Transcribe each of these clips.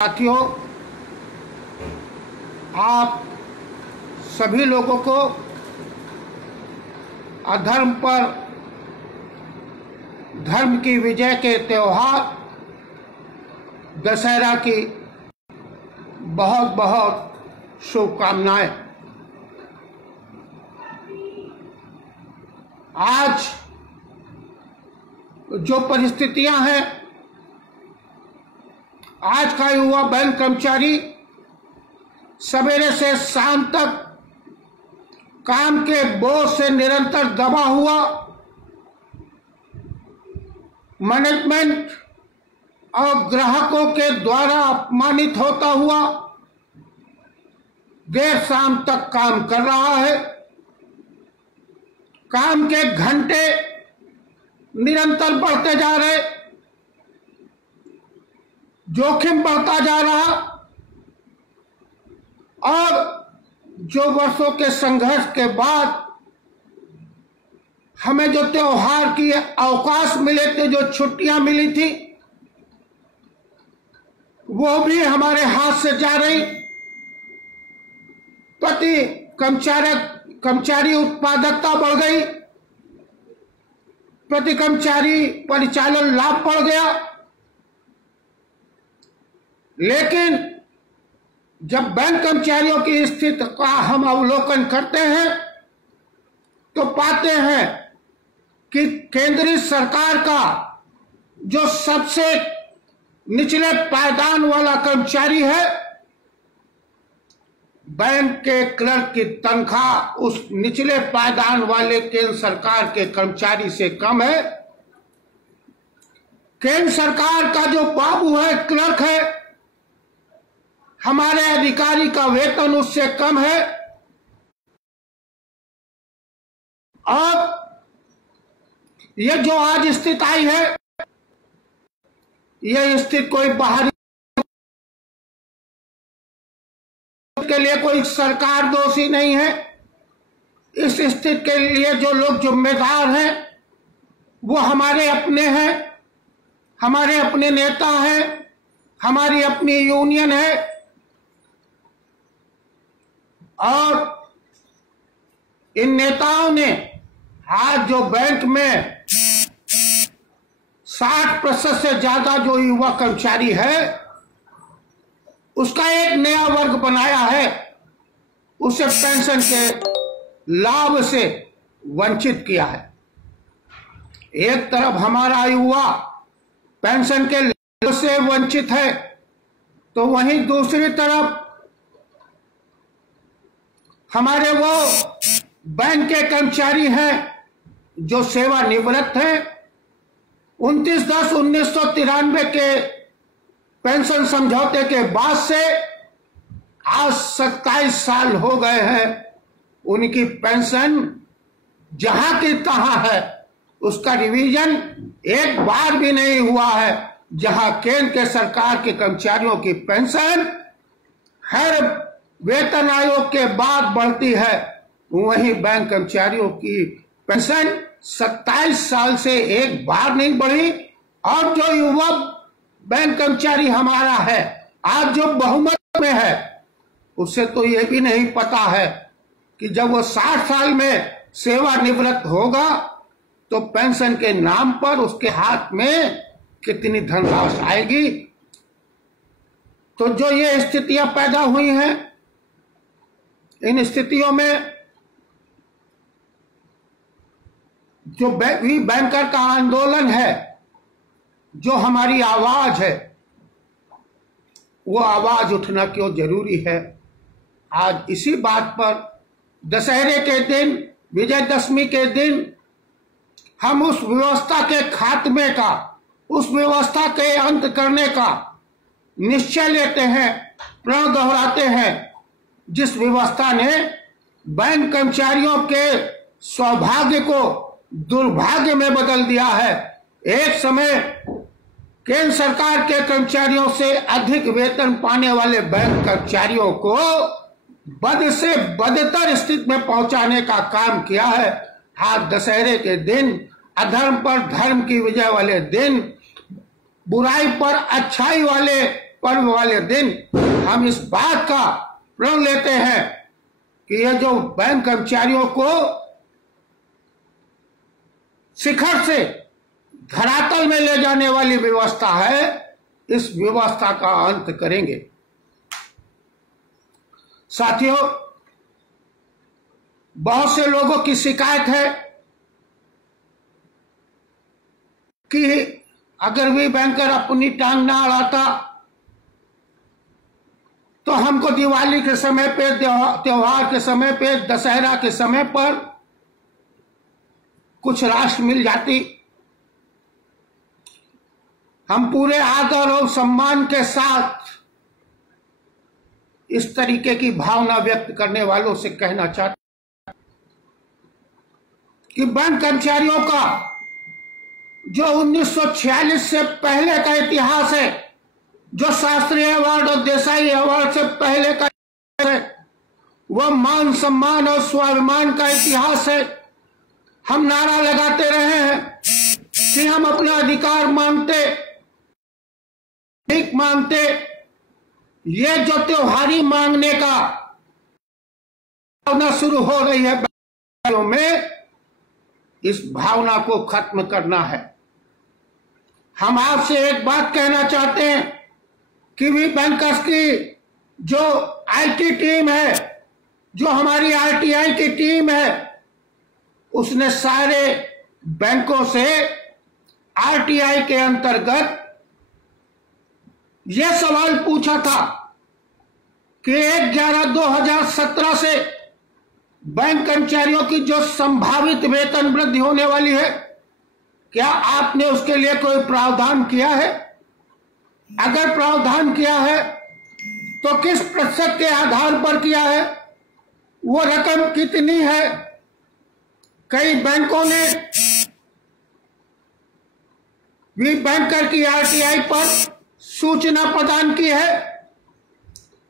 साथियों, आप सभी लोगों को अधर्म पर धर्म की विजय के त्योहार दशहरा की बहुत बहुत शुभकामनाएं। आज जो परिस्थितियां हैं, आज का युवा बैंक कर्मचारी सवेरे से शाम तक काम के बोझ से निरंतर दबा हुआ, मैनेजमेंट और ग्राहकों के द्वारा अपमानित होता हुआ देर शाम तक काम कर रहा है। काम के घंटे निरंतर बढ़ते जा रहे, जोखिम बढ़ता जा रहा और जो वर्षों के संघर्ष के बाद हमें जो त्योहार की अवकाश मिले थे, जो छुट्टियां मिली थी, वो भी हमारे हाथ से जा रही। प्रति कर्मचारी उत्पादकता बढ़ गई, प्रति कर्मचारी परिचालन लाभ बढ़ गया। लेकिन जब बैंक कर्मचारियों की स्थिति का हम अवलोकन करते हैं तो पाते हैं कि केंद्रीय सरकार का जो सबसे निचले पायदान वाला कर्मचारी है, बैंक के क्लर्क की तनख्वाह उस निचले पायदान वाले केंद्र सरकार के कर्मचारी से कम है। केंद्र सरकार का जो बाबू है, क्लर्क है, हमारे अधिकारी का वेतन उससे कम है। और ये जो आज स्थिति आई है, यह स्थिति कोई बाहरी के लिए कोई सरकार दोषी नहीं है। इस स्थिति के लिए जो लोग जिम्मेदार हैं वो हमारे अपने हैं, हमारे अपने नेता हैं, हमारी अपनी यूनियन है। और इन नेताओं ने आज जो बैंक में 60% से ज्यादा जो युवा कर्मचारी है, उसका एक नया वर्ग बनाया है, उसे पेंशन के लाभ से वंचित किया है। एक तरफ हमारा युवा पेंशन के लाभ से वंचित है, तो वहीं दूसरी तरफ हमारे वो बैंक के कर्मचारी हैं जो सेवानिवृत्त हैं। 29/10/1993 के पेंशन समझौते के बाद से आज 27 साल हो गए हैं, उनकी पेंशन जहां की तहां है, उसका रिवीजन एक बार भी नहीं हुआ है। जहां केंद्र के सरकार के कर्मचारियों की पेंशन हर वेतन आयोग के बाद बढ़ती है, वहीं बैंक कर्मचारियों की पेंशन 27 साल से एक बार नहीं बढ़ी। और जो युवा बैंक कर्मचारी हमारा है, आज जो बहुमत में है, उससे तो ये भी नहीं पता है कि जब वो 60 साल में सेवानिवृत्त होगा तो पेंशन के नाम पर उसके हाथ में कितनी धनराशि आएगी। तो जो ये स्थितियां पैदा हुई हैं, इन स्थितियों में जो बैंकर का आंदोलन है, जो हमारी आवाज है, वो आवाज उठना क्यों जरूरी है। आज इसी बात पर दशहरे के दिन, विजयदशमी के दिन, हम उस व्यवस्था के खात्मे का, उस व्यवस्था के अंत करने का निश्चय लेते हैं, प्रण दोहराते हैं, जिस व्यवस्था ने बैंक कर्मचारियों के सौभाग्य को दुर्भाग्य में बदल दिया है। एक समय केंद्र सरकार के कर्मचारियों से अधिक वेतन पाने वाले बैंक कर्मचारियों को बद से बदतर स्थिति में पहुंचाने का काम किया है। आज दशहरे के दिन, अधर्म पर धर्म की विजय वाले दिन, बुराई पर अच्छाई वाले पर्व वाले दिन हम इस बात का प्रण लेते हैं कि ये जो बैंक कर्मचारियों को शिखर से धरातल में ले जाने वाली व्यवस्था है, इस व्यवस्था का अंत करेंगे। साथियों, बहुत से लोगों की शिकायत है कि अगर भी बैंकर अपनी टांग ना अड़ाता तो हमको दिवाली के समय पे, त्योहार के समय पे, दशहरा के समय पर कुछ राशि मिल जाती। हम पूरे आदर और सम्मान के साथ इस तरीके की भावना व्यक्त करने वालों से कहना चाहते कि बैंक कर्मचारियों का जो 1946 से पहले का इतिहास है, जो शास्त्री अवार्ड और देसाई अवार्ड से पहले का है, वह मान सम्मान और स्वाभिमान का इतिहास है। हम नारा लगाते रहे हैं कि हम अपना अधिकार मांगते, भीख मांगते। ये जो त्योहारी मांगने का भावना शुरू हो रही है में, इस भावना को खत्म करना है। हम आपसे एक बात कहना चाहते हैं कि वी बैंकर्स की जो आईटी टीम है, जो हमारी आरटीआई की टीम है, उसने सारे बैंकों से आरटीआई के अंतर्गत यह सवाल पूछा था कि 1/11/2017 से बैंक कर्मचारियों की जो संभावित वेतन वृद्धि होने वाली है, क्या आपने उसके लिए कोई प्रावधान किया है? अगर प्रावधान किया है तो किस प्रतिशत के आधार पर किया है? वो रकम कितनी है? कई बैंकों ने भी बैंकर की आरटीआई पर सूचना प्रदान की है।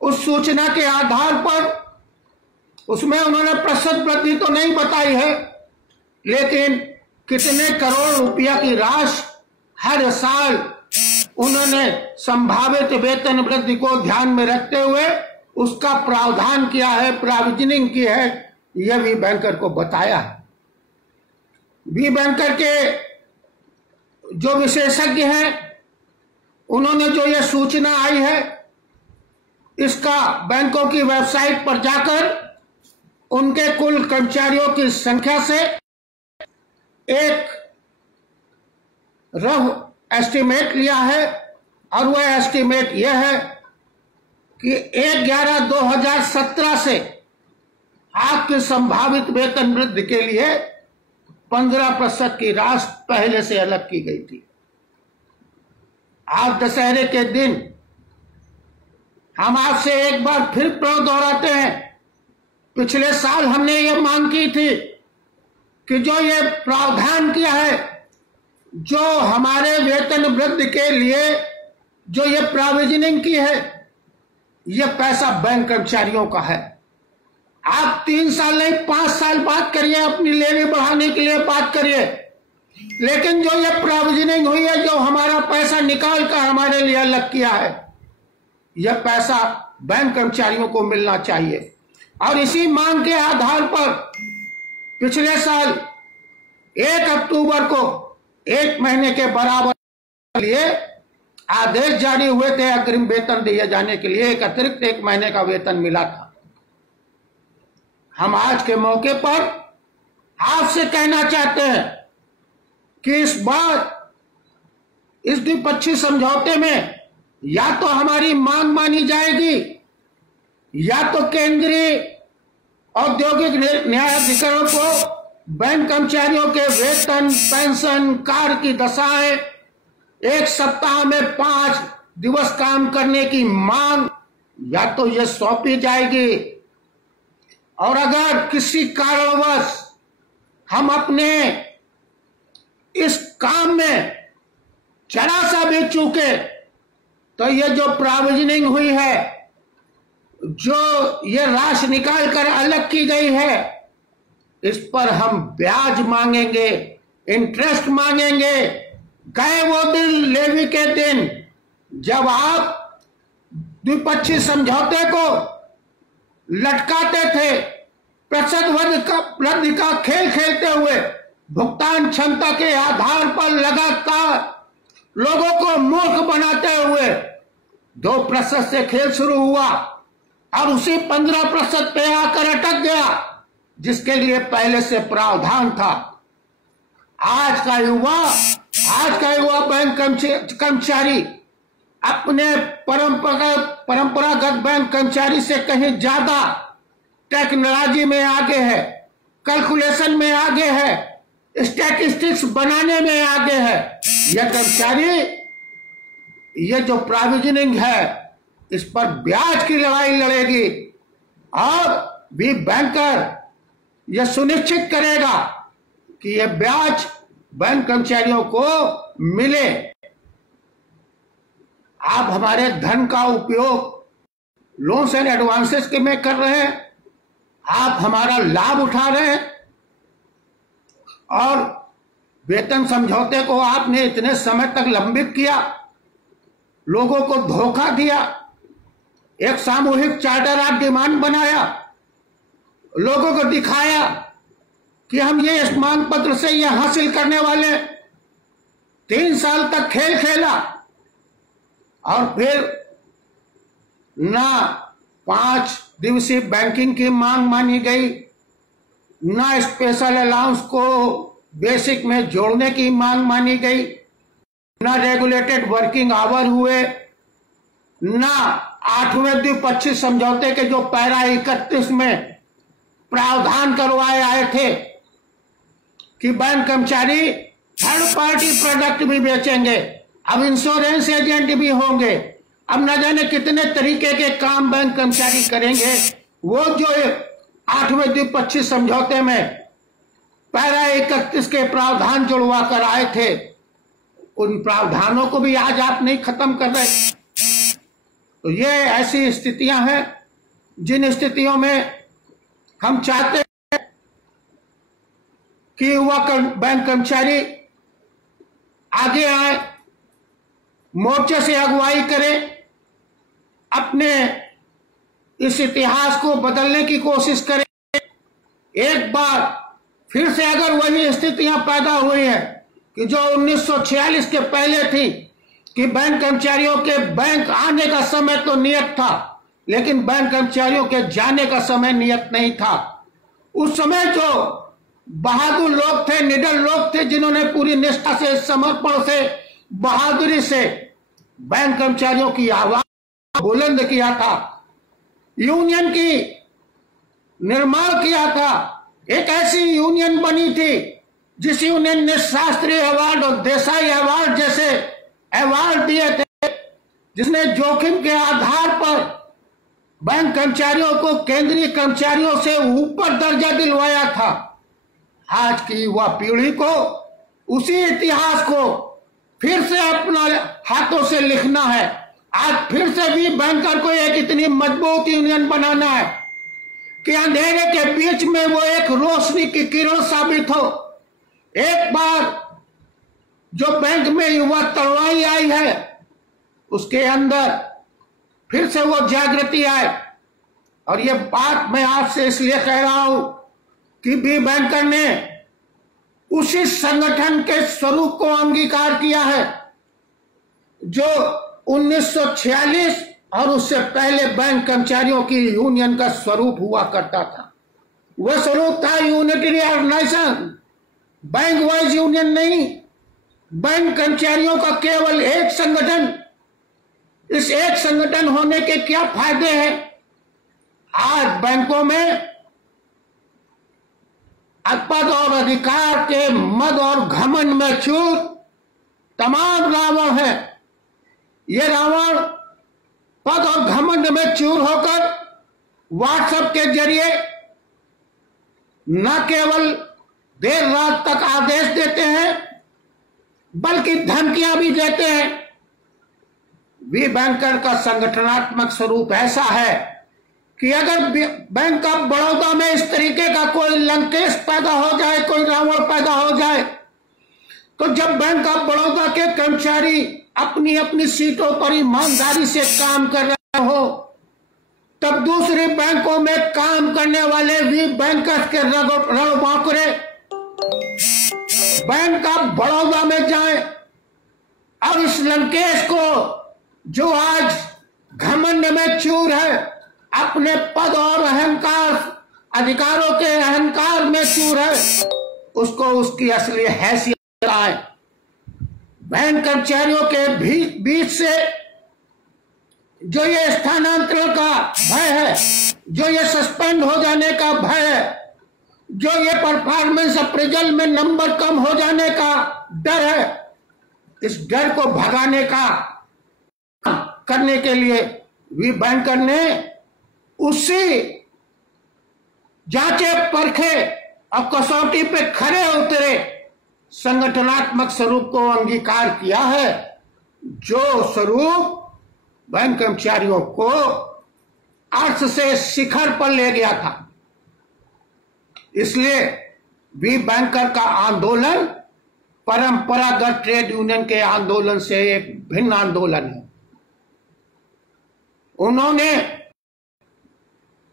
उस सूचना के आधार पर उसमें उन्होंने प्रतिशत वृद्धि तो नहीं बताई है, लेकिन कितने करोड़ रुपया की राशि हर साल उन्होंने संभावित वेतन वृद्धि को ध्यान में रखते हुए उसका प्रावधान किया है, प्रोविजनिंग की है, यह भी बैंकर को बताया है। भी बैंकर के जो विशेषज्ञ हैं, उन्होंने जो यह सूचना आई है, इसका बैंकों की वेबसाइट पर जाकर उनके कुल कर्मचारियों की संख्या से एक रफ एस्टिमेट लिया है, और वह एस्टिमेट यह है कि 1/11/2017 से आपके संभावित वेतन वृद्धि के लिए 15% की राशि पहले से अलग की गई थी। आज दशहरे के दिन हम आपसे एक बार फिर दोहराते हैं, पिछले साल हमने ये मांग की थी कि जो ये प्रावधान किया है, जो हमारे वेतन वृद्धि के लिए जो ये प्रोविजनिंग की है, ये पैसा बैंक कर्मचारियों का है। आप 3 साल नहीं 5 साल बात करिए, अपनी लेवी बढ़ाने के लिए बात करिए, लेकिन जो ये प्रोविजनिंग हुई है, जो हमारा पैसा निकाल कर हमारे लिए अलग किया है, यह पैसा बैंक कर्मचारियों को मिलना चाहिए। और इसी मांग के आधार पर पिछले साल 1 अक्टूबर को 1 महीने के बराबर लिए आदेश जारी हुए थे अग्रिम वेतन दिए जाने के लिए। एक अतिरिक्त 1 महीने का वेतन मिला था। हम आज के मौके पर आपसे कहना चाहते हैं कि इस बार इस द्विपक्षीय समझौते में या तो हमारी मांग मानी जाएगी, या तो केंद्रीय औद्योगिक न्यायाधिकरण को बैंक कर्मचारियों के वेतन, पेंशन, कार्य की दशाएं, 1 सप्ताह में 5 दिवस काम करने की मांग या तो यह सौंपी जाएगी, और अगर किसी कारणवश हम अपने इस काम में जरा सा भी चूके तो ये जो प्रोविजनिंग हुई है, जो ये राशि निकाल कर अलग की गई है, इस पर हम ब्याज मांगेंगे, इंटरेस्ट मांगेंगे। गए वो दिन, लेवी के दिन, जब आप द्विपक्षीय समझौते को लटकाते थे, प्रतिस्पर्धी का खेल खेलते हुए भुगतान क्षमता के आधार पर लगातार लोगों को मूर्ख बनाते हुए 2% से खेल शुरू हुआ और उसी 15% पे आकर अटक गया, जिसके लिए पहले से प्रावधान था। आज का युवा बैंक कर्मचारी अपने परंपरागत बैंक कर्मचारी से कहीं ज्यादा टेक्नोलॉजी में आगे है, कैलकुलेशन में आगे है, स्टैटिस्टिक्स बनाने में आगे है। यह कर्मचारी, ये जो प्रोविजनिंग है, इस पर ब्याज की लड़ाई लड़ेगी और भी बैंकर यह सुनिश्चित करेगा कि यह ब्याज बैंक कर्मचारियों को मिले। आप हमारे धन का उपयोग लोन्स एंड एडवांसेस के में कर रहे हैं, आप हमारा लाभ उठा रहे हैं और वेतन समझौते को आपने इतने समय तक लंबित किया, लोगों को धोखा दिया, एक सामूहिक चार्टर ऑफ डिमांड बनाया, लोगों को दिखाया कि हम ये स्मारक पत्र से ये हासिल करने वाले, 3 साल तक खेल खेला और फिर ना 5 दिवसीय बैंकिंग की मांग मानी गई, ना स्पेशल अलाउंस को बेसिक में जोड़ने की मांग मानी गई, ना रेगुलेटेड वर्किंग आवर हुए, ना 8वें द्विपक्षीय समझौते के जो पैरा 31 में प्रावधान करवाए आए थे कि बैंक कर्मचारी थर्ड पार्टी प्रोडक्ट भी बेचेंगे, अब इंश्योरेंस एजेंट भी होंगे, अब न जाने कितने तरीके के काम बैंक कर्मचारी करेंगे। वो जो 8वें द्विपक्षीय समझौते में पैरा 31 के प्रावधान जुड़वा कर आए थे, उन प्रावधानों को भी आज आप नहीं खत्म कर रहे। तो ये ऐसी स्थितियां हैं जिन स्थितियों में हम चाहते हैं कि युवा बैंक कर्मचारी आगे आए, मोर्चे से अगुवाई करें, अपने इस इतिहास को बदलने की कोशिश करें। एक बार फिर से अगर वही स्थितियां पैदा हुई हैं कि जो 1946 के पहले थी कि बैंक कर्मचारियों के बैंक आने का समय तो नियत था, लेकिन बैंक कर्मचारियों के जाने का समय नियत नहीं था। उस समय जो बहादुर लोग थे, निडर लोग थे, जिन्होंने पूरी निष्ठा से, समर्पण से, बहादुरी से बैंक कर्मचारियों की आवाज बुलंद किया था, यूनियन की निर्माण किया था। एक ऐसी यूनियन बनी थी जिस यूनियन ने शास्त्री अवार्ड और देसाई अवार्ड जैसे अवार्ड दिए थे, जिसने जोखिम के आधार पर बैंक कर्मचारियों को केंद्रीय कर्मचारियों से ऊपर दर्जा दिलवाया था। आज की युवा पीढ़ी को उसी इतिहास को फिर से अपना हाथों से लिखना है। आज फिर से भी बैंकर को एक इतनी मजबूत यूनियन बनाना है कि अंधेरे के बीच में वो एक रोशनी की किरण साबित हो। एक बार जो बैंक में युवा तलवाई आई है, उसके अंदर फिर से वो जागृति आए। और ये बात मैं आपसे इसलिए कह रहा हूं कि बी बैंकर ने उसी संगठन के स्वरूप को अंगीकार किया है जो 1946 और उससे पहले बैंक कर्मचारियों की यूनियन का स्वरूप हुआ करता था। वह स्वरूप था unitary organisation, bank wise union नहीं, बैंक कर्मचारियों का केवल एक संगठन। इस एक संगठन होने के क्या फायदे हैं? आज बैंकों में पद और अधिकार के मद और घमंड में चूर तमाम रावण है। ये रावण पद और घमंड में चूर होकर व्हाट्सएप के जरिए न केवल देर रात तक आदेश देते हैं, बल्कि धमकियां भी देते हैं। वी बैंकर का संगठनात्मक स्वरूप ऐसा है कि अगर बैंक ऑफ बड़ौदा में इस तरीके का कोई लंकेश पैदा हो जाए, कोई रावण पैदा हो जाए, तो जब बैंक ऑफ बड़ौदा के कर्मचारी अपनी अपनी सीटों पर ईमानदारी से काम कर रहे हो, तब दूसरे बैंकों में काम करने वाले भी बैंकर्स के रड़बाकरे बैंक ऑफ बड़ौदा में जाएं और इस लंकेश को, जो आज घमंड में चूर है, अपने पद और अहंकार, अधिकारों के अहंकार में चूर है, उसको उसकी असली हैसियत आए। बैंक कर्मचारियों के बीच से जो ये स्थानांतरण का भय है, जो ये सस्पेंड हो जाने का भय है, जो ये परफॉर्मेंस अप्रेजल में नंबर कम हो जाने का डर है, इस डर को भगाने का करने के लिए वी बैंकर ने उसी जांचे परखे और कसौटी पे खरे उतरे संगठनात्मक स्वरूप को अंगीकार किया है, जो स्वरूप बैंक कर्मचारियों को अर्थ से शिखर पर ले गया था। इसलिए वी बैंकर का आंदोलन परंपरागत ट्रेड यूनियन के आंदोलन से एक भिन्न आंदोलन है। उन्होंने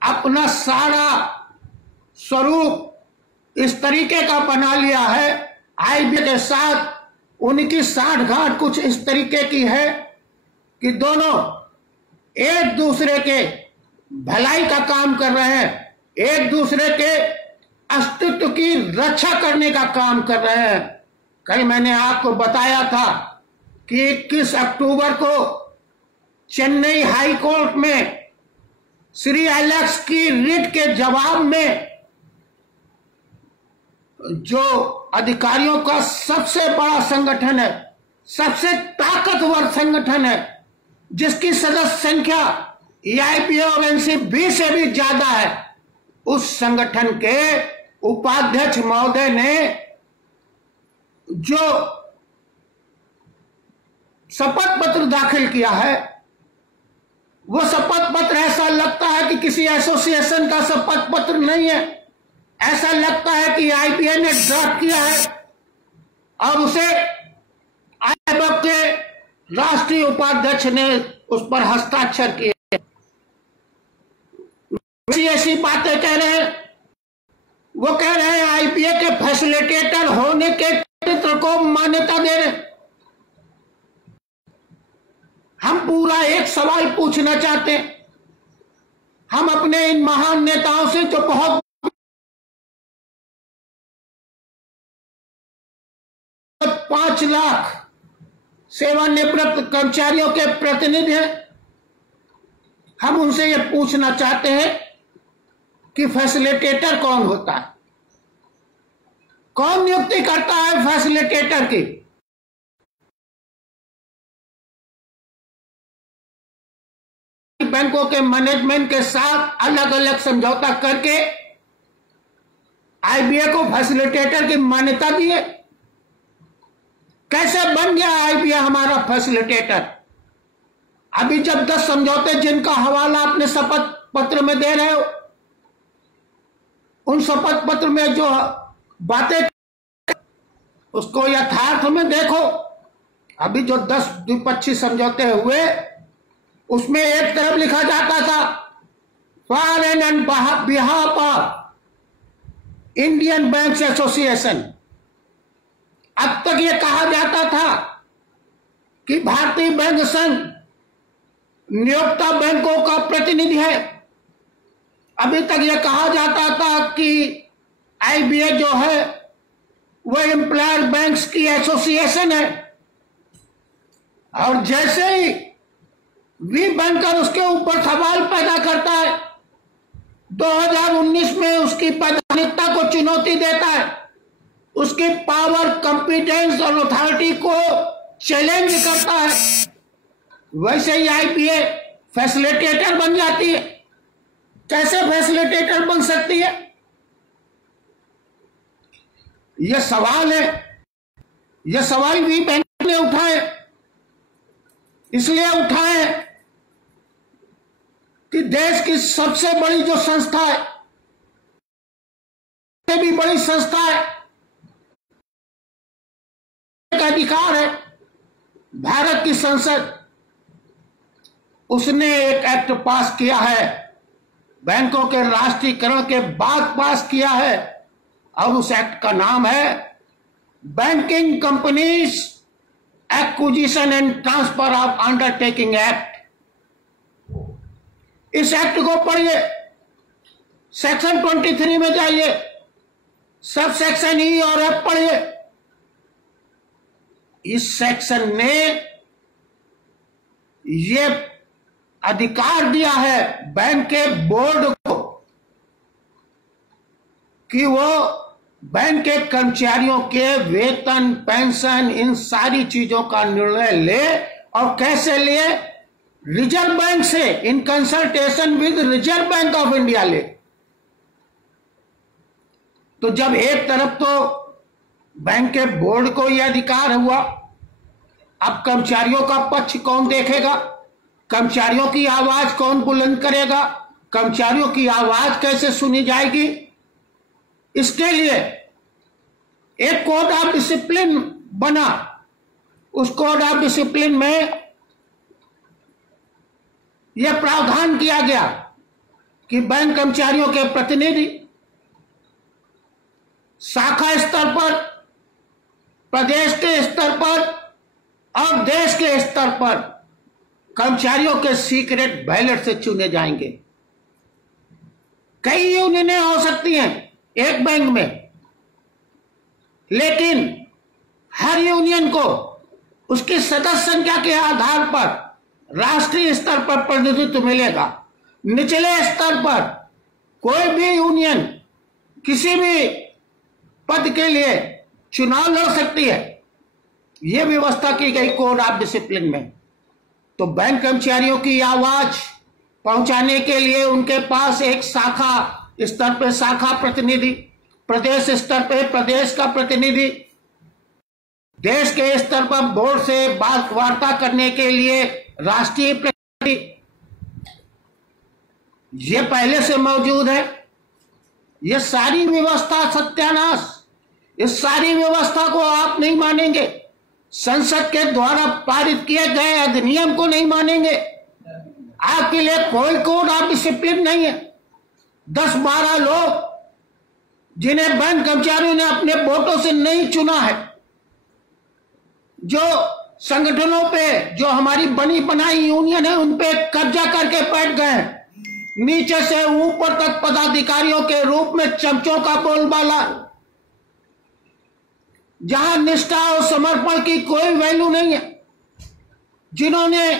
अपना सारा स्वरूप इस तरीके का बना लिया है, आईबी के साथ उनकी साठगांठ कुछ इस तरीके की है कि दोनों एक दूसरे के भलाई का काम कर रहे हैं, एक दूसरे के अस्तित्व की रक्षा करने का काम कर रहे हैं। कल मैंने आपको बताया था कि 21 अक्टूबर को चेन्नई हाई कोर्ट में श्री एलेक्स की रिट के जवाब में जो अधिकारियों का सबसे बड़ा संगठन है, सबसे ताकतवर संगठन है, जिसकी सदस्य संख्या EIPA और NCB से भी ज्यादा है, उस संगठन के उपाध्यक्ष महोदय ने जो शपथ पत्र दाखिल किया है, वो शपथ पत्र ऐसा लगता है कि किसी एसोसिएशन का शपथ पत्र नहीं है। ऐसा लगता है कि IPA ने ड्राफ्ट किया है और उसे IABF के राष्ट्रीय उपाध्यक्ष ने उस पर हस्ताक्षर किए। ऐसी बातें कह रहे हैं, वो कह रहे हैं IPA के फैसिलिटेटर होने के चरित्र को मान्यता दे रहे। हम पूरा एक सवाल पूछना चाहते हैं, हम अपने इन महान नेताओं से जो बहुत 5 लाख सेवानिवृत्त कर्मचारियों के प्रतिनिधि हैं, हम उनसे ये पूछना चाहते हैं कि फैसिलिटेटर कौन होता है, कौन नियुक्ति करता है फैसिलिटेटर की। बैंकों के मैनेजमेंट के साथ अलग अलग समझौता करके IBA को फैसिलिटेटर की मान्यता दी है। कैसे बन गया IBA हमारा फैसिलिटेटर? अभी जब 10 समझौते जिनका हवाला अपने शपथ पत्र में दे रहे हो, उन शपथ पत्र में जो बातें उसको यथार्थ में देखो। अभी जो 10 द्विपक्षीय समझौते हुए, उसमें एक तरफ लिखा जाता था for and behalf of Indian banks association. अब तक ये कहा जाता था कि भारतीय बैंक संघ नियोक्ता बैंकों का प्रतिनिधि है। अभी तक ये कहा जाता था कि IBA जो है वो एम्प्लॉयर बैंक्स की एसोसिएशन है, और जैसे ही वी बैंकर उसके ऊपर सवाल पैदा करता है, 2019 में उसकी वैधानिकता को चुनौती देता है, उसकी पावर, कॉम्पिटेंस और अथॉरिटी को चैलेंज करता है, वैसे ही IPA फैसिलिटेटर बन जाती है। कैसे फैसिलिटेटर बन सकती है? यह सवाल है, यह सवाल भी बैंक ने उठाए। इसलिए उठाए कि देश की सबसे बड़ी जो संस्था है, से भी बड़ी संस्था है, का अधिकार है, भारत की संसद उसने एक एक्ट पास किया है बैंकों के राष्ट्रीयकरण के बाद पास किया है, और उस एक्ट का नाम है banking companies acquisition and transfer of undertaking act. इस एक्ट को पढ़िए, सेक्शन 23 में जाइए, सब सेक्शन ई और एफ पढ़िए। इस सेक्शन ने ये अधिकार दिया है बैंक के बोर्ड को कि वो बैंक के कर्मचारियों के वेतन, पेंशन, इन सारी चीजों का निर्णय ले, और कैसे ले? रिजर्व बैंक से, in consultation with reserve bank of India ले। तो जब एक तरफ तो बैंक के बोर्ड को यह अधिकार हुआ, अब कर्मचारियों का पक्ष कौन देखेगा? कर्मचारियों की आवाज कौन बुलंद करेगा? कर्मचारियों की आवाज कैसे सुनी जाएगी? इसके लिए एक कोड ऑफ डिसिप्लिन बना। उस कोड ऑफ डिसिप्लिन में यह प्रावधान किया गया कि बैंक कर्मचारियों के प्रतिनिधि शाखा स्तर पर, प्रदेश के स्तर पर और देश के स्तर पर कर्मचारियों के सीक्रेट बैलेट से चुने जाएंगे। कई यूनियनें हो सकती हैं एक बैंक में, लेकिन हर यूनियन को उसकी सदस्य संख्या के आधार पर राष्ट्रीय स्तर पर प्रतिनिधित्व मिलेगा। निचले स्तर पर कोई भी यूनियन किसी भी पद के लिए चुनाव लड़ सकती है। यह व्यवस्था की गई कोड ऑफ डिसिप्लिन में। तो बैंक कर्मचारियों की आवाज पहुंचाने के लिए उनके पास एक शाखा स्तर पर शाखा प्रतिनिधि, प्रदेश स्तर पर प्रदेश का प्रतिनिधि, देश के स्तर पर बोर्ड से वार्ता करने के लिए राष्ट्रीय प्रतिनिधि, ये पहले से मौजूद है। ये सारी व्यवस्था सत्यानाश, इस सारी व्यवस्था को आप नहीं मानेंगे, संसद के द्वारा पारित किए गए अधिनियम को नहीं मानेंगे, आपके लिए कोई कोड ऑफ डिसिप्लिन नहीं है। 10-12 लोग जिन्हें बैंक कर्मचारियों ने अपने वोटों से नहीं चुना है, जो संगठनों पे, जो हमारी बनी बनाई यूनियन है, उन पे कब्जा करके बैठ गए हैं। नीचे से ऊपर तक पदाधिकारियों के रूप में चमचों का बोलबाला, जहां निष्ठा और समर्पण की कोई वैल्यू नहीं है, जिन्होंने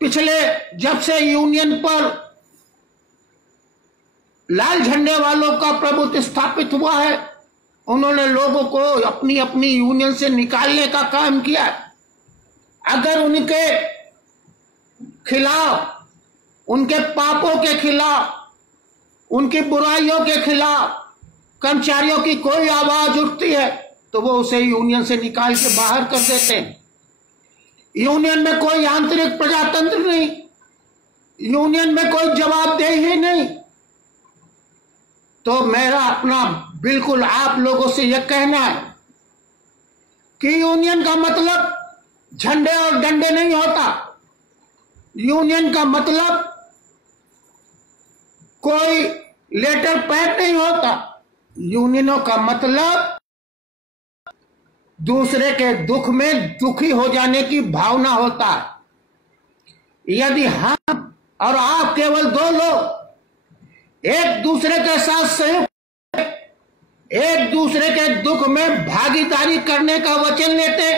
पिछले जब से यूनियन पर लाल झंडे वालों का प्रभुत्व स्थापित हुआ है, उन्होंने लोगों को अपनी अपनी यूनियन से निकालने का काम किया। अगर उनके खिलाफ, उनके पापों के खिलाफ, उनकी बुराइयों के खिलाफ कर्मचारियों की कोई आवाज उठती है तो वो उसे यूनियन से निकाल के बाहर कर देते हैं। यूनियन में कोई आंतरिक प्रजातंत्र नहीं, यूनियन में कोई जवाबदेही नहीं। तो मेरा अपना बिल्कुल आप लोगों से यह कहना है कि यूनियन का मतलब झंडे और डंडे नहीं होता। यूनियन का मतलब कोई लेटर पैड नहीं होता। यूनियनों का मतलब दूसरे के दुख में दुखी हो जाने की भावना होता है। यदि हम और आप केवल 2 लोग एक दूसरे के साथ संयुक्त, एक दूसरे के दुख में भागीदारी करने का वचन लेते,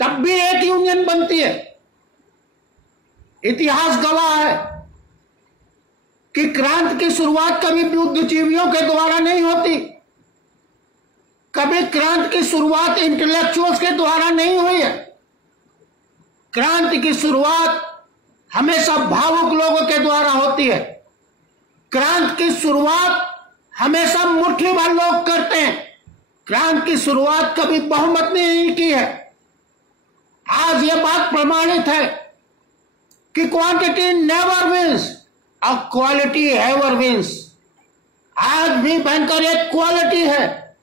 तब भी एक यूनियन बनती है। इतिहास गवाह है कि क्रांति की शुरुआत कभी बुद्धिजीवियों के द्वारा नहीं होती, कभी क्रांति की शुरुआत इंटेलेक्चुअल्स के द्वारा नहीं हुई है। क्रांति की शुरुआत हमेशा भावुक लोगों के द्वारा होती है। क्रांति की शुरुआत हमेशा मुट्ठी भर लोग करते हैं। क्रांति की शुरुआत कभी बहुमत ने नहीं की है। आज यह बात प्रमाणित है कि क्वांटिटी नेवर विंस और क्वालिटी एवर विंस। आज भी बैंकर एक क्वालिटी है,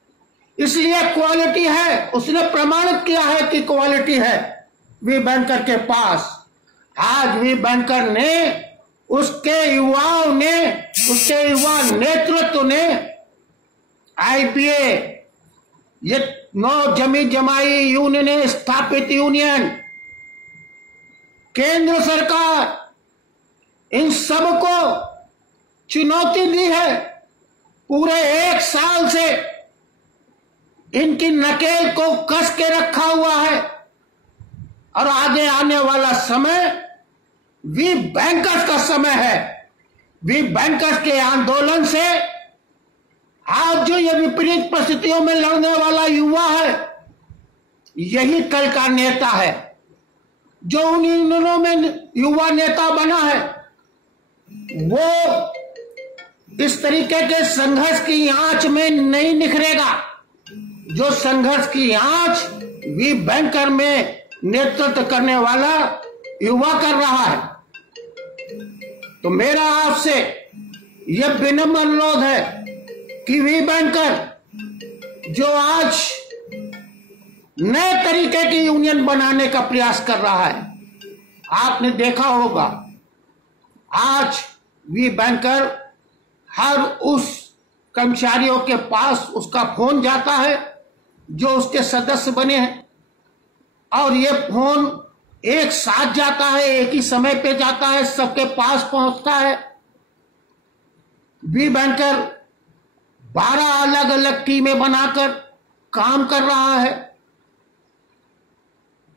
इसलिए क्वालिटी है, उसने प्रमाणित किया है कि क्वालिटी है वी बैंकर के पास। आज वी बैंकर ने उसके युवाओं ने, उसके युवा नेतृत्व ने आईपीए, ये नौ जमी जमाई यूनियन स्थापित यूनियन, केंद्र सरकार, इन सबको चुनौती दी है। पूरे 1 साल से इनकी नकेल को कस के रखा हुआ है और आगे आने वाला समय वी बैंकर्स का समय है। वी बैंकर्स के आंदोलन से आज जो ये विपरीत परिस्थितियों में लड़ने वाला युवा है, यही कल का नेता है, जो उन यूनियनों में युवा नेता बना है। वो इस तरीके के संघर्ष की आंच में नहीं निखरेगा जो संघर्ष की आंच वी बैंकर में नेतृत्व करने वाला युवा कर रहा है। तो मेरा आपसे यह विनम्र अनुरोध है कि वी बैंकर जो आज नए तरीके की यूनियन बनाने का प्रयास कर रहा है, आपने देखा होगा आज वी बैंकर हर उस कर्मचारियों के पास उसका फोन जाता है जो उसके सदस्य बने हैं, और ये फोन एक साथ जाता है, एक ही समय पे जाता है, सबके पास पहुंचता है। वी बैंकर 12 अलग अलग टीमें बनाकर काम कर रहा है।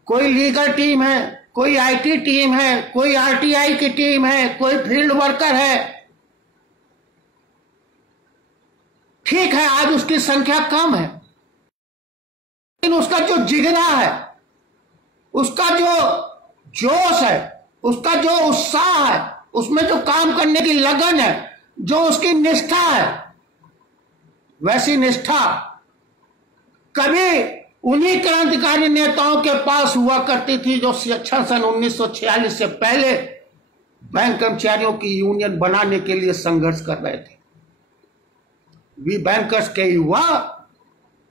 कोई लीगल टीम है, कोई आईटी टीम है, कोई आरटीआई की टीम है, कोई फील्ड वर्कर है। ठीक है, आज उसकी संख्या कम है, लेकिन उसका जो जिगरा है, उसका जो जोश है, उसका जो उत्साह है, उसमें जो काम करने की लगन है, जो उसकी निष्ठा है, वैसी निष्ठा कभी उन्हीं क्रांतिकारी नेताओं के पास हुआ करती थी जो सन 1946 से पहले बैंक कर्मचारियों की यूनियन बनाने के लिए संघर्ष कर रहे थे। वी बैंकर्स के युवा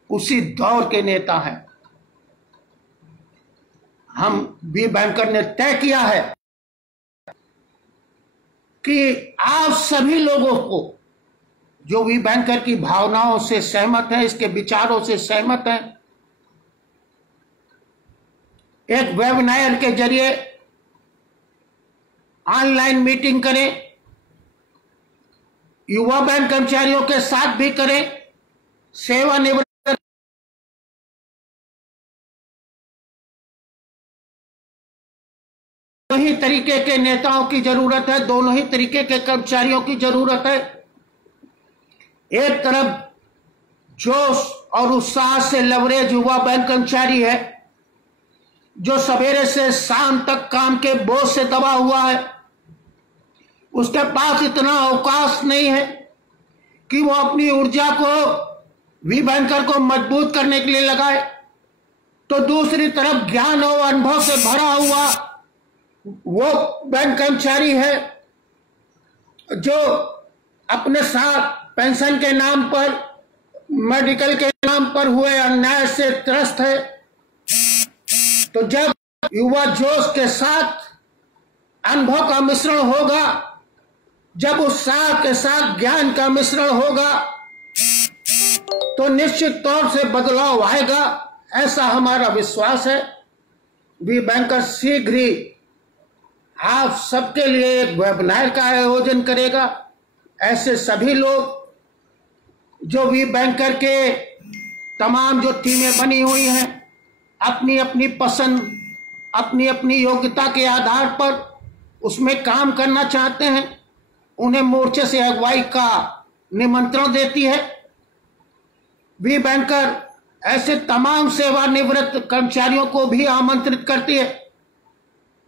उसी दौर के नेता हैं। हम वी बैंकर ने तय किया है कि आप सभी लोगों को जो वी बैंकर की भावनाओं से सहमत है, इसके विचारों से सहमत है, एक वेबिनार के जरिए ऑनलाइन मीटिंग करें, युवा बैंक कर्मचारियों के साथ भी करें, सेवानिवृत्त दोनों ही तरीके के नेताओं की जरूरत है, दोनों ही तरीके के कर्मचारियों की जरूरत है। एक तरफ जोश और उत्साह से लवरेज युवा बैंक कर्मचारी है जो सवेरे से शाम तक काम के बोझ से दबा हुआ है, उसके पास इतना अवकाश नहीं है कि वो अपनी ऊर्जा को वी बैंकर को मजबूत करने के लिए लगाए। तो दूसरी तरफ ज्ञान और अनुभव से भरा हुआ वो बैंक कर्मचारी है जो अपने साथ पेंशन के नाम पर, मेडिकल के नाम पर हुए अन्याय से त्रस्त है। तो जब युवा जोश के साथ अनुभव का मिश्रण होगा, जब उत्साह के साथ ज्ञान का मिश्रण होगा, तो निश्चित तौर से बदलाव आएगा, ऐसा हमारा विश्वास है। वी बैंकर शीघ्र ही आप सबके लिए एक वेबिनार का आयोजन करेगा। ऐसे सभी लोग जो वी बैंकर के तमाम जो टीमें बनी हुई हैं, अपनी अपनी पसंद, अपनी अपनी योग्यता के आधार पर उसमें काम करना चाहते हैं, उन्हें मोर्चे से अगुवाई का निमंत्रण देती है। वी बैंकर ऐसे तमाम सेवानिवृत्त कर्मचारियों को भी आमंत्रित करती है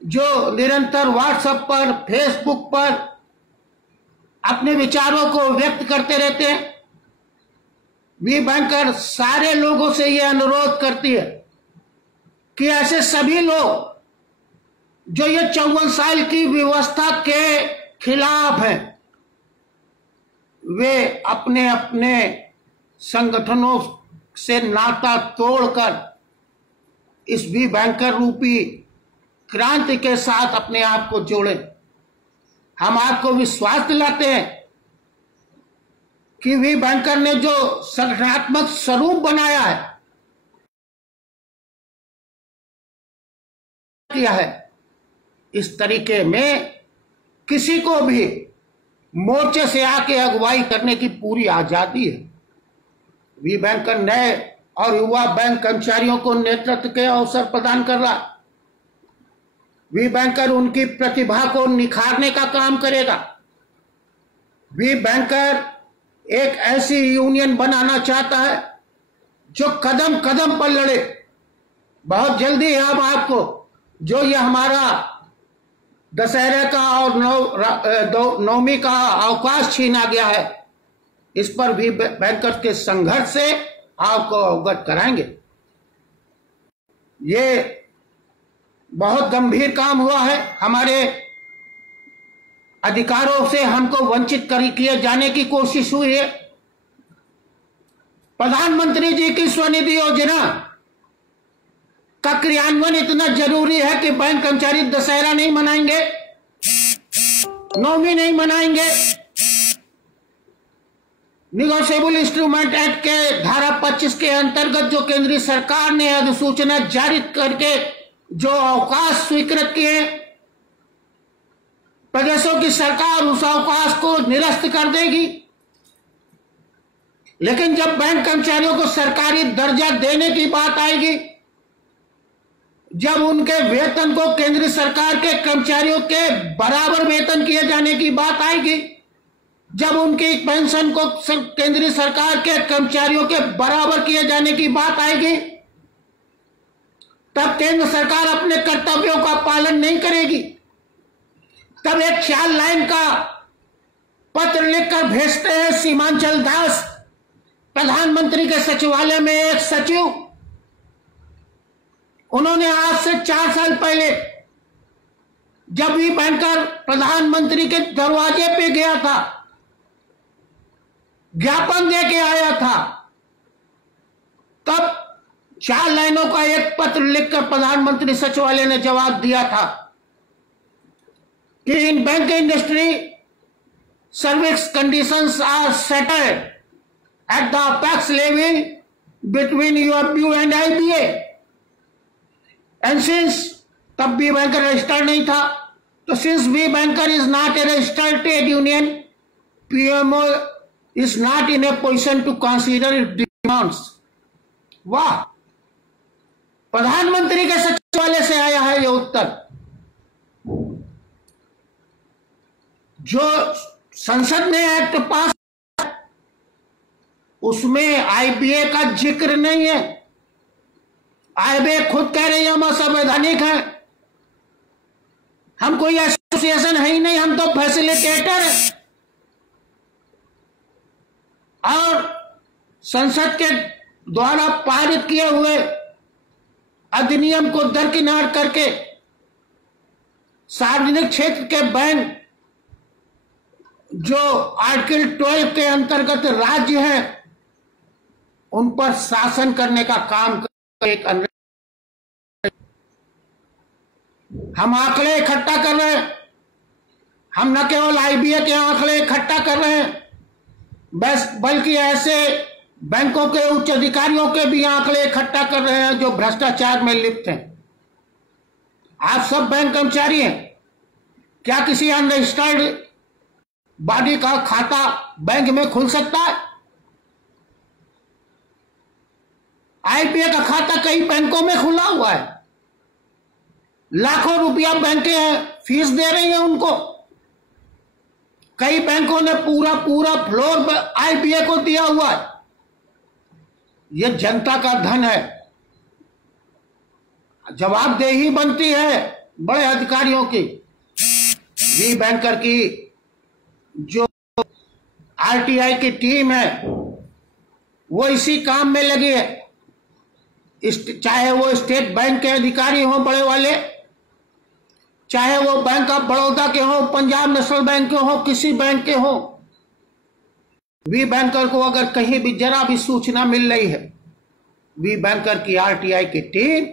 जो निरंतर व्हाट्सएप पर, फेसबुक पर अपने विचारों को व्यक्त करते रहते हैं। वी बैंकर सारे लोगों से यह अनुरोध करती है कि ऐसे सभी लोग जो ये 54 साल की व्यवस्था के खिलाफ हैं, वे अपने अपने संगठनों से नाता तोड़कर इस वी बैंकर रूपी क्रांति के साथ अपने आप को जोड़ें। हम आपको विश्वास दिलाते हैं कि वी बैंकर ने जो संगठनात्मक स्वरूप बनाया है, किया है, इस तरीके में किसी को भी मोर्चे से आके अगुवाई करने की पूरी आजादी है। वी बैंकर नए और युवा बैंक कर्मचारियों को नेतृत्व के अवसर प्रदान कर रहा। वी बैंकर उनकी प्रतिभा को निखारने का काम करेगा। वी बैंकर एक ऐसी यूनियन बनाना चाहता है जो कदम कदम पर लड़े। बहुत जल्दी अब आपको जो ये हमारा दशहरे का और नवमी का अवकाश छीना गया है, इस पर भी बैंकर्स के संघर्ष से आपको अवगत कराएंगे। ये बहुत गंभीर काम हुआ है। हमारे अधिकारों से हमको वंचित किए जाने की कोशिश हुई है। प्रधानमंत्री जी की स्वनिधि योजना का क्रियान्वयन इतना जरूरी है कि बैंक कर्मचारी दशहरा नहीं मनाएंगे, नवमी नहीं मनाएंगे। निगोशिएबल इंस्ट्रूमेंट एक्ट के धारा 25 के अंतर्गत जो केंद्रीय सरकार ने अधिसूचना जारी करके जो अवकाश स्वीकृत किए, प्रदेशों की सरकार उस अवकाश को निरस्त कर देगी। लेकिन जब बैंक कर्मचारियों को सरकारी दर्जा देने की बात आएगी, जब उनके वेतन को केंद्र सरकार के कर्मचारियों के बराबर वेतन किए जाने की बात आएगी, जब उनकी पेंशन को केंद्रीय सरकार के कर्मचारियों के बराबर किए जाने की बात आएगी, तब केंद्र सरकार अपने कर्तव्यों का पालन नहीं करेगी। तब एक 4 लाइन का पत्र लिखकर भेजते हैं सीमांचल दास, प्रधानमंत्री के सचिवालय में एक सचिव। उन्होंने आज से 4 साल पहले जब भी बैंकर प्रधानमंत्री के दरवाजे पे गया था, ज्ञापन दे के आया था, तब 4 लाइनों का एक पत्र लिखकर प्रधानमंत्री सचिवालय ने जवाब दिया था कि in bank industry service conditions are settled at the apex level between UFBU and IBA. And since तब वी बैंकर रजिस्टर्ड नहीं था, तो since we banker is not a registered trade union, PMO is not in a position to consider it demands. वाह, प्रधानमंत्री के सचिवालय से आया है यह उत्तर। जो संसद ने एक्ट पास, उसमें आईबीए का जिक्र नहीं है। आईबीए खुद कह रही है हम असंवैधानिक हैं, हम कोई एसोसिएशन है ही नहीं, हम तो फैसिलिटेटर हैं। और संसद के द्वारा पारित किए हुए अधिनियम को दरकिनार करके सार्वजनिक क्षेत्र के बैंक जो आर्टिकल 12 के अंतर्गत राज्य हैं, उन पर शासन करने का काम एक हम आंकड़े इकट्ठा कर रहे हैं। हम न केवल आईबीए के आंकड़े इकट्ठा कर रहे हैं, बस बल्कि ऐसे बैंकों के उच्च अधिकारियों के भी आंकड़े इकट्ठा कर रहे हैं जो भ्रष्टाचार में लिप्त हैं। आप सब बैंक कर्मचारी हैं, क्या किसी अनरजिस्टर्ड बॉडी का खाता बैंक में खुल सकता है? आईपीए का खाता कई बैंकों में खुला हुआ है, लाखों रुपया बैंकें हैं फीस दे रही हैं उनको। कई बैंकों ने पूरा फ्लोर आईपीए को दिया हुआ है। यह जनता का धन है, जवाबदेही बनती है बड़े अधिकारियों की। वी बैंकर की जो आरटीआई की टीम है वो इसी काम में लगी है, चाहे वो स्टेट बैंक के अधिकारी हों बड़े वाले, चाहे वो बैंक ऑफ बड़ौदा के हों, पंजाब नेशनल बैंक के हों, किसी बैंक के हों। वी बैंकर को अगर कहीं भी जरा भी सूचना मिल रही है, वी बैंकर की आरटीआई की टीम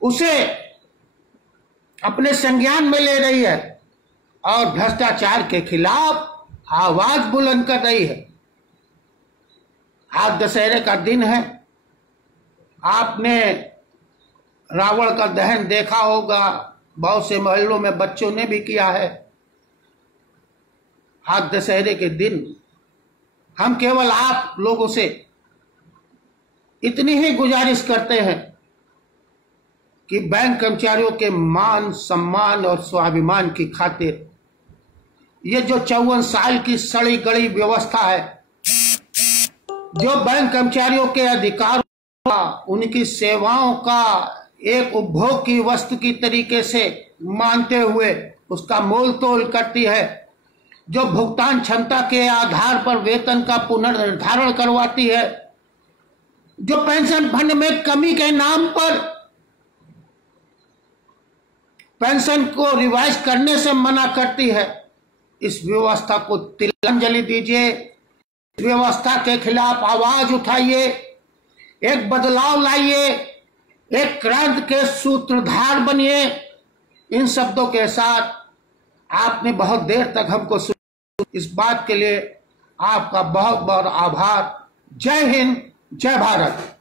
उसे अपने संज्ञान में ले रही है और भ्रष्टाचार के खिलाफ आवाज बुलंद कर रही है। आज दशहरे का दिन है। आपने रावण का दहन देखा होगा, बहुत से महलों में बच्चों ने भी किया है। आज दशहरे के दिन हम केवल आप लोगों से इतनी ही गुजारिश करते हैं कि बैंक कर्मचारियों के मान सम्मान और स्वाभिमान की खातिर ये जो 54 साल की सड़ी गड़ी व्यवस्था है, जो बैंक कर्मचारियों के अधिकारों का, उनकी सेवाओं का एक उपभोग की वस्तु की तरीके से मानते हुए उसका मोल तोल करती है, जो भुगतान क्षमता के आधार पर वेतन का पुनर्निर्धारण करवाती है, जो पेंशन फंड में कमी के नाम पर पेंशन को रिवाइज करने से मना करती है, इस व्यवस्था को तिलांजलि दीजिए। इस व्यवस्था के खिलाफ आवाज उठाइए, एक बदलाव लाइए, एक क्रांति के सूत्रधार बनिए। इन शब्दों के साथ आपने बहुत देर तक हमको सुना, इस बात के लिए आपका बहुत बहुत आभार। जय हिंद, जय भारत।